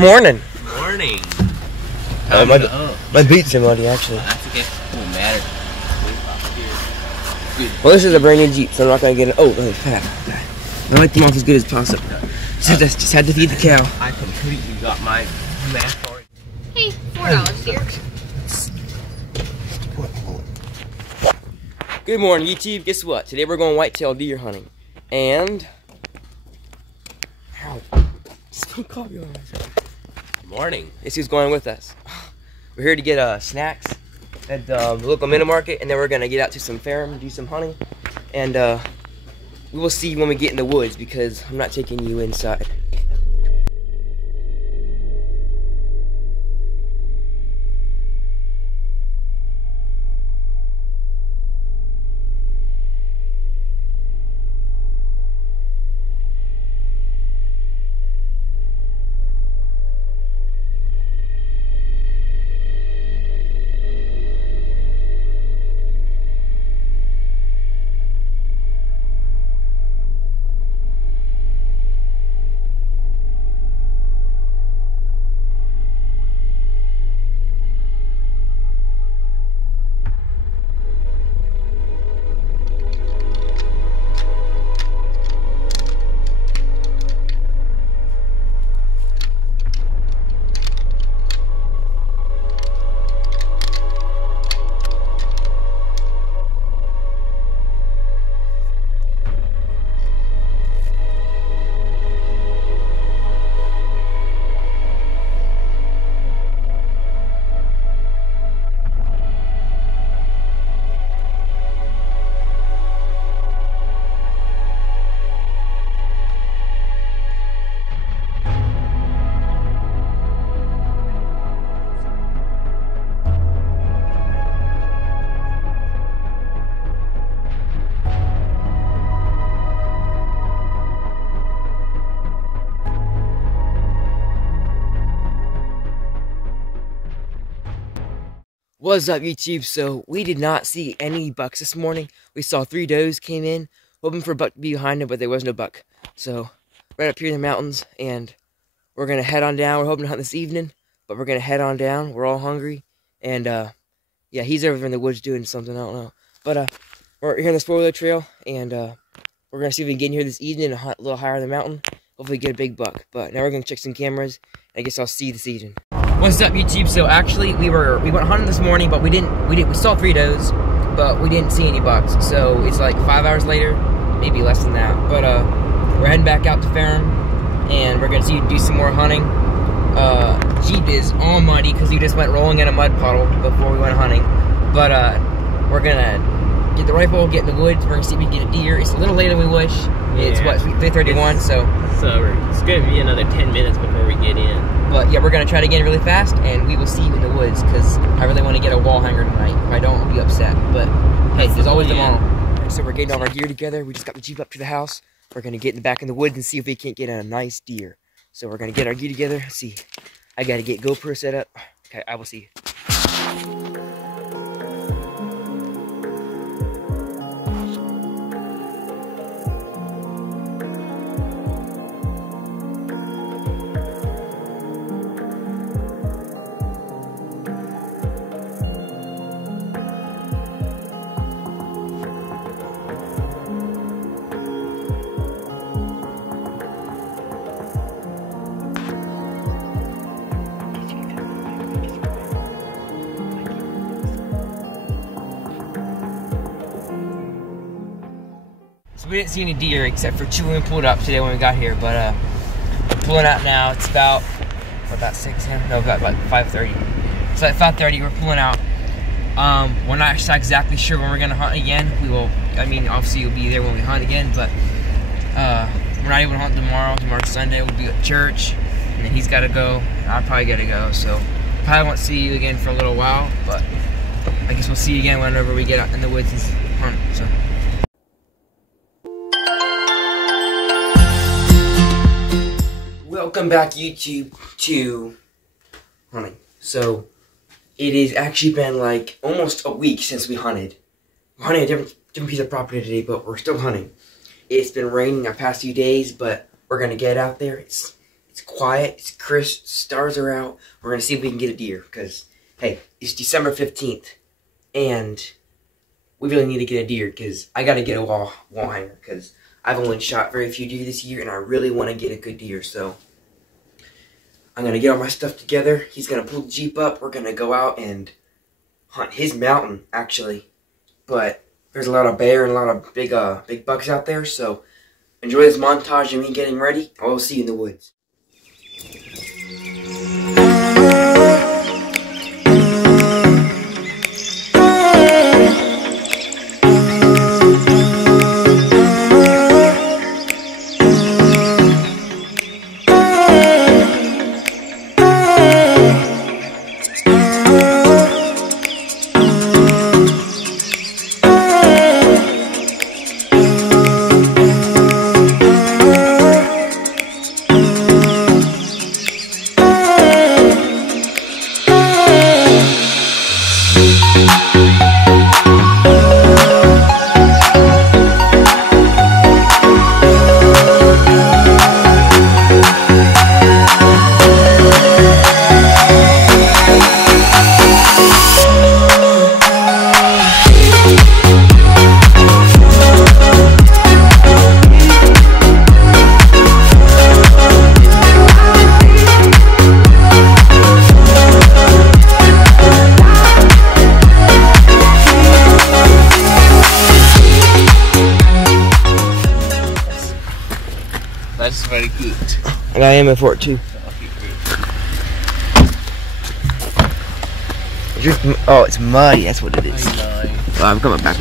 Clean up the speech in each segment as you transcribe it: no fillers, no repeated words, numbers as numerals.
Morning. Morning. My beats are muddy, actually. That's okay. It won't matter. Well, this is a brand new Jeep, so I'm not gonna get it. Oh, really fat. I like them off as good as possible. Just had to feed the cow. I completely got my math already. Hey, $4 dear. Good morning, YouTube. Guess what? Today we're going whitetail deer hunting. And... Ow. Spilled coffee on myself. Morning. This who's going with us. We're here to get snacks at the local mini market, and then we're gonna get out to some farm, do some hunting, and we will see when we get in the woods because I'm not taking you inside. What's up, YouTube? So we did not see any bucks this morning. We saw 3 does came in, hoping for a buck to be behind them, but there was no buck. So right up here in the mountains, and we're gonna head on down. We're hoping to hunt this evening, but we're gonna head on down. We're all hungry, and yeah, he's over in the woods doing something. I don't know, but we're here on the spoiler trail, and we're gonna see if we can get in here this evening and hunt a little higher in the mountain. Hopefully get a big buck. But now we're gonna check some cameras. I guess I'll see you this evening. What's up, YouTube? So actually, we went hunting this morning, but we saw 3 does, but we didn't see any bucks. So it's like 5 hours later, maybe less than that. But we're heading back out to farm, and we're gonna do some more hunting. Jeep is all muddy because he just went rolling in a mud puddle before we went hunting. But we're gonna get the rifle, get in the woods. We're gonna see if we can get a deer. It's a little later than we wish. Yeah. It's what, 3:31, so it's gonna be another 10 minutes before we get in. But yeah, we're gonna try to get in really fast, and we will see you in the woods because I really want to get a wall hanger tonight. If I don't, I'll be upset. But hey, there's always tomorrow. Right, so we're getting all our gear together. We just got the Jeep up to the house. We're gonna get in the back in the woods and see if we can't get a nice deer. So we're gonna get our gear together. Let's see, I gotta get GoPro set up. Okay, I will see you. So we didn't see any deer except for 2 when we pulled up today when we got here, but we're pulling out now. It's about, what, about 6 a.m.? No, about 5:30. So at 5:30 we're pulling out. We're not exactly sure when we're gonna hunt again. We will, I mean, obviously you'll be there when we hunt again, but we're not able to hunt tomorrow. Tomorrow's Sunday. We'll be at church, and then he's gotta go. I probably gotta go, so probably won't see you again for a little while, but I guess we'll see you again whenever we get out in the woods and hunt. So. Welcome back, YouTube, to hunting. So it has actually been like almost a week since we hunted. We're hunting a different piece of property today, but we're still hunting. It's been raining the past few days, but we're gonna get out there. It's It's quiet. It's crisp. Stars are out. We're gonna see if we can get a deer. Cause hey, it's December 15th, and we really need to get a deer. Cause I gotta get a wall hanger. Cause I've only shot very few deer this year, and I really want to get a good deer. So I'm gonna get all my stuff together. He's gonna pull the Jeep up. We're gonna go out and hunt his mountain, actually. But there's a lot of bear and a lot of big bucks out there. So enjoy this montage of me getting ready. I will see you in the woods. That's very good. And I am for it too. Oh, it's muddy. That's what it is. Well, I'm coming back.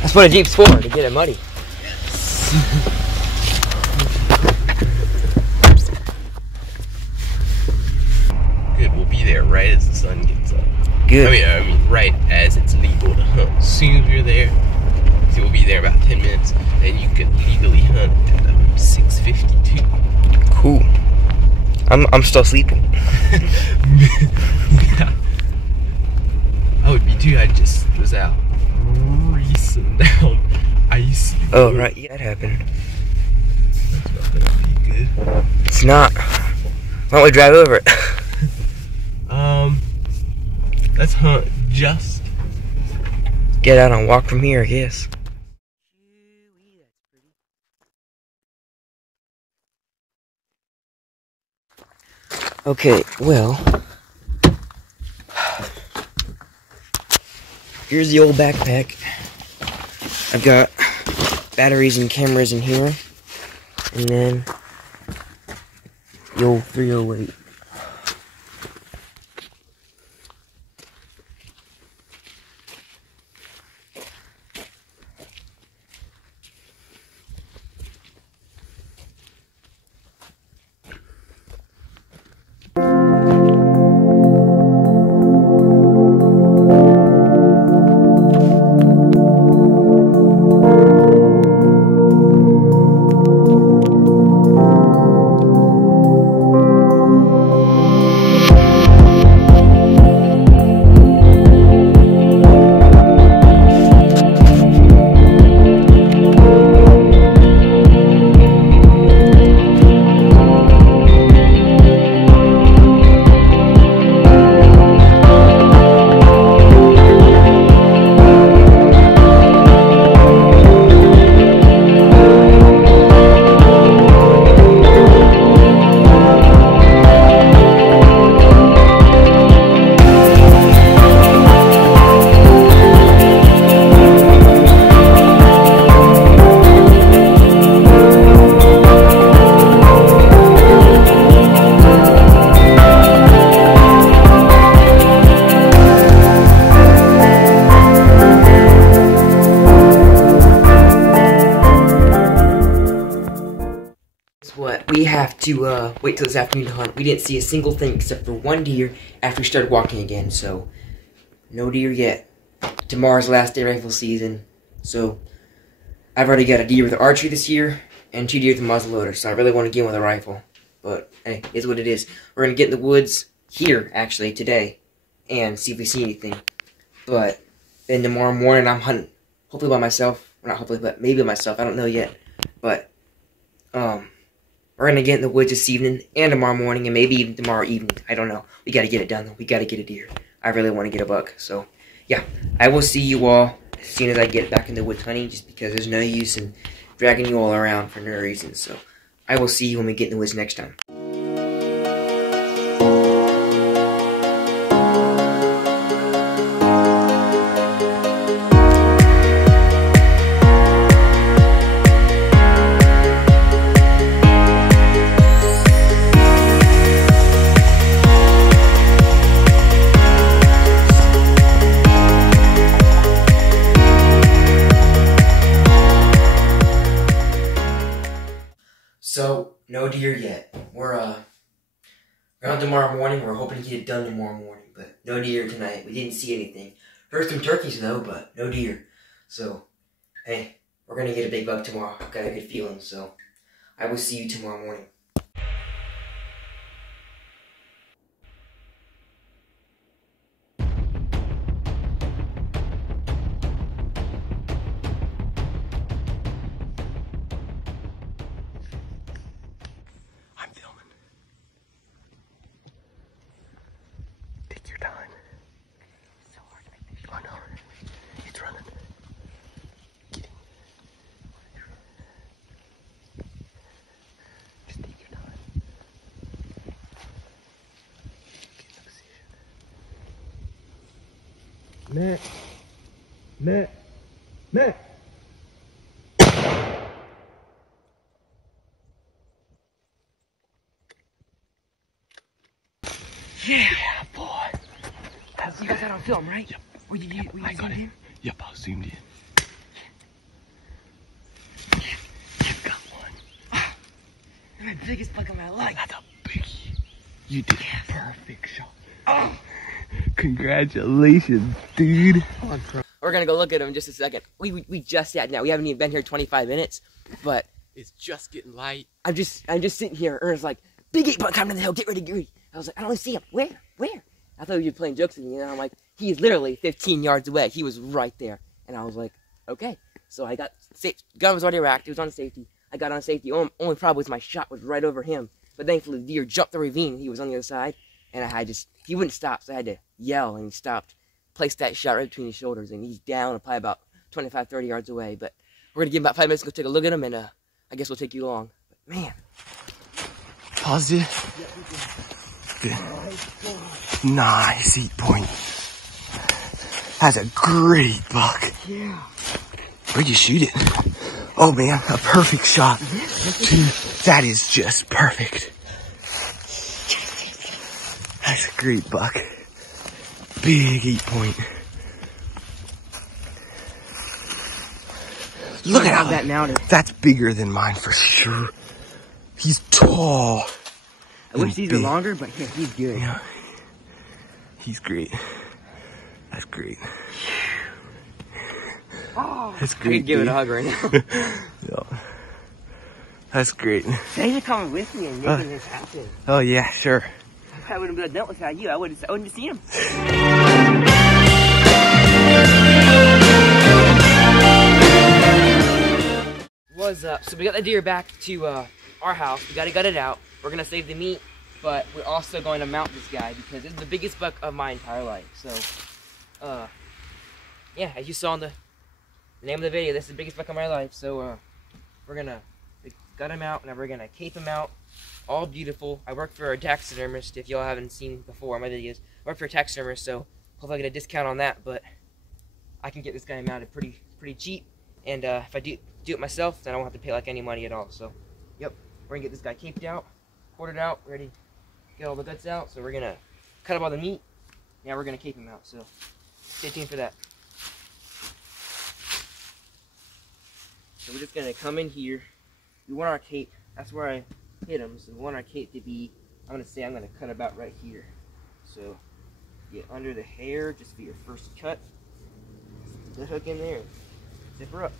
That's what a Jeep's for, to get it muddy. Good, we'll be there right as the sun gets up. Good. I mean, right as it's legal to hunt. As soon as you're there, so we'll be there about 10 minutes, and you can legally hunt at 6:52. Cool. I'm still sleeping. Yeah. I would be too. I just was out racing down icy. Oh, right. Yeah, that happened. That's not gonna be good. It's not. Why don't we drive over it? Let's hunt just. Get out and walk from here, I guess. Okay, well, here's the old backpack. I've got batteries and cameras in here, and then the old 308. We have to wait till this afternoon to hunt. We didn't see a single thing except for one deer after we started walking again, so no deer yet. Tomorrow's the last day of rifle season, so I've already got a deer with archery this year and 2 deer with a muzzleloader, so I really want to get in with a rifle. But hey, it's what it is. We're gonna get in the woods here actually today and see if we see anything. But Then tomorrow morning I'm hunting, hopefully by myself. Well, not hopefully, but maybe by myself. I don't know yet. But we're gonna get in the woods this evening and tomorrow morning and maybe even tomorrow evening. I don't know. We gotta get it done though. We gotta get a deer. I really want to get a buck. So yeah, I will see you all as soon as I get back in the woods hunting, just because there's no use in dragging you all around for no reason. So I will see you when we get in the woods next time. So, no deer yet. We're around tomorrow morning. We're hoping to get it done tomorrow morning, but no deer tonight. We didn't see anything. Heard some turkeys though, but no deer. So, hey, we're gonna get a big buck tomorrow. I've got a good feeling, so I will see you tomorrow morning. I'm filming. Take your time. It's so hard to make this shot. I know. It's running. Get him. Just take your time. Get in the position. Matt. Yeah, boy. you got that on film, right? Yep. Were you I got it. in? Yep, I zoomed in. You got one. That's my biggest buck of my life. That's a biggie. You did a perfect shot. Oh. Congratulations, dude. We're gonna go look at him in just a second. We just sat down. We haven't even been here 25 minutes, but It's just getting light. I'm just sitting here. Ernest's like, big 8 buck coming to the hill. Get ready, get ready. I was like, I don't see him. Where? I thought you were playing jokes with me. And I'm like, he is literally 15 yards away. He was right there. And I was like, okay. So I got gun was already racked. It was on safety. I got on safety. Only problem was my shot was right over him. But thankfully, the deer jumped the ravine. He was on the other side, and he wouldn't stop. So I had to yell, and he stopped. Placed that shot right between his shoulders, and he's down probably about 25, 30 yards away. But we're gonna give him about 5 minutes to go take a look at him, and I guess we'll take you along. But man, Positive. Good. Nice 8 point. That's a great buck. yeah. Where'd you shoot it? Oh man, a perfect shot. Dude, that is just perfect. That's a great buck. Big 8 point. Look at that mounted. That's bigger than mine for sure. He's tall. I wish these were longer, but yeah, he's good. Yeah. He's great. That's great. Oh, That's I great. could give it a hug right now. Yeah. That's great. Thanks for coming with me and making this happen. Oh yeah, sure. I wouldn't have done it without you. I wouldn't have seen him. What's up? So we got the deer back to our house. We gotta gut it out. We're gonna save the meat, but we're also going to mount this guy because this is the biggest buck of my entire life. So, yeah, as you saw in the name of the video, this is the biggest buck of my life. So, we're gonna gut him out, and we're gonna cape him out. All beautiful. I work for a taxidermist. If y'all haven't seen before my videos, I work for a taxidermist, so hopefully I get a discount on that. But I can get this guy mounted pretty cheap, and if I do it myself, then I won't have to pay like any money at all. So, yep, we're gonna get this guy caped out, quartered out, ready, get all the guts out. So we're gonna cut up all the meat. Now we're gonna cape him out. So stay tuned for that. So we're just gonna come in here. We want our cape. That's where I hit him. So we want our cape to be. I'm gonna cut about right here. So get under the hair, just for your first cut. Put the hook in there. Zip her up.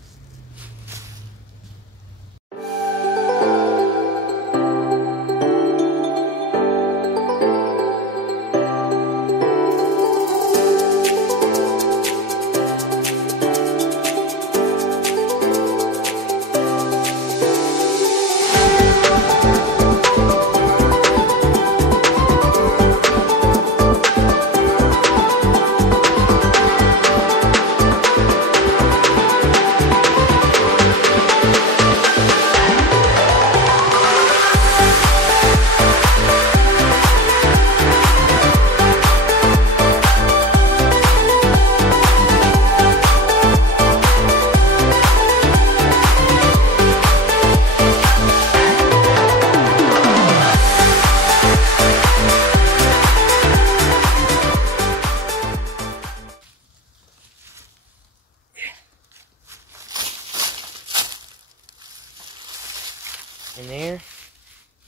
in there.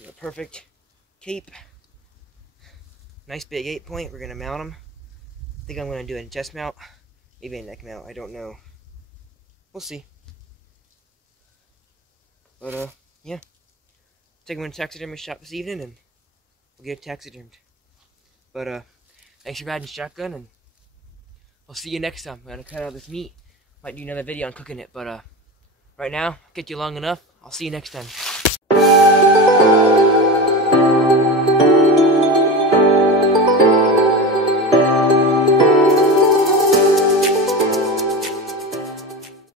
A perfect cape. Nice big 8-point. We're gonna mount them. I think I'm gonna do a chest mount, maybe a neck mount. I don't know. We'll see. But yeah. Take them to a taxidermy shop this evening, and we'll get it taxidermed. But thanks for riding shotgun, and I'll see you next time. I'm gonna cut out this meat. Might do another video on cooking it, but right now, get you long enough. I'll see you next time.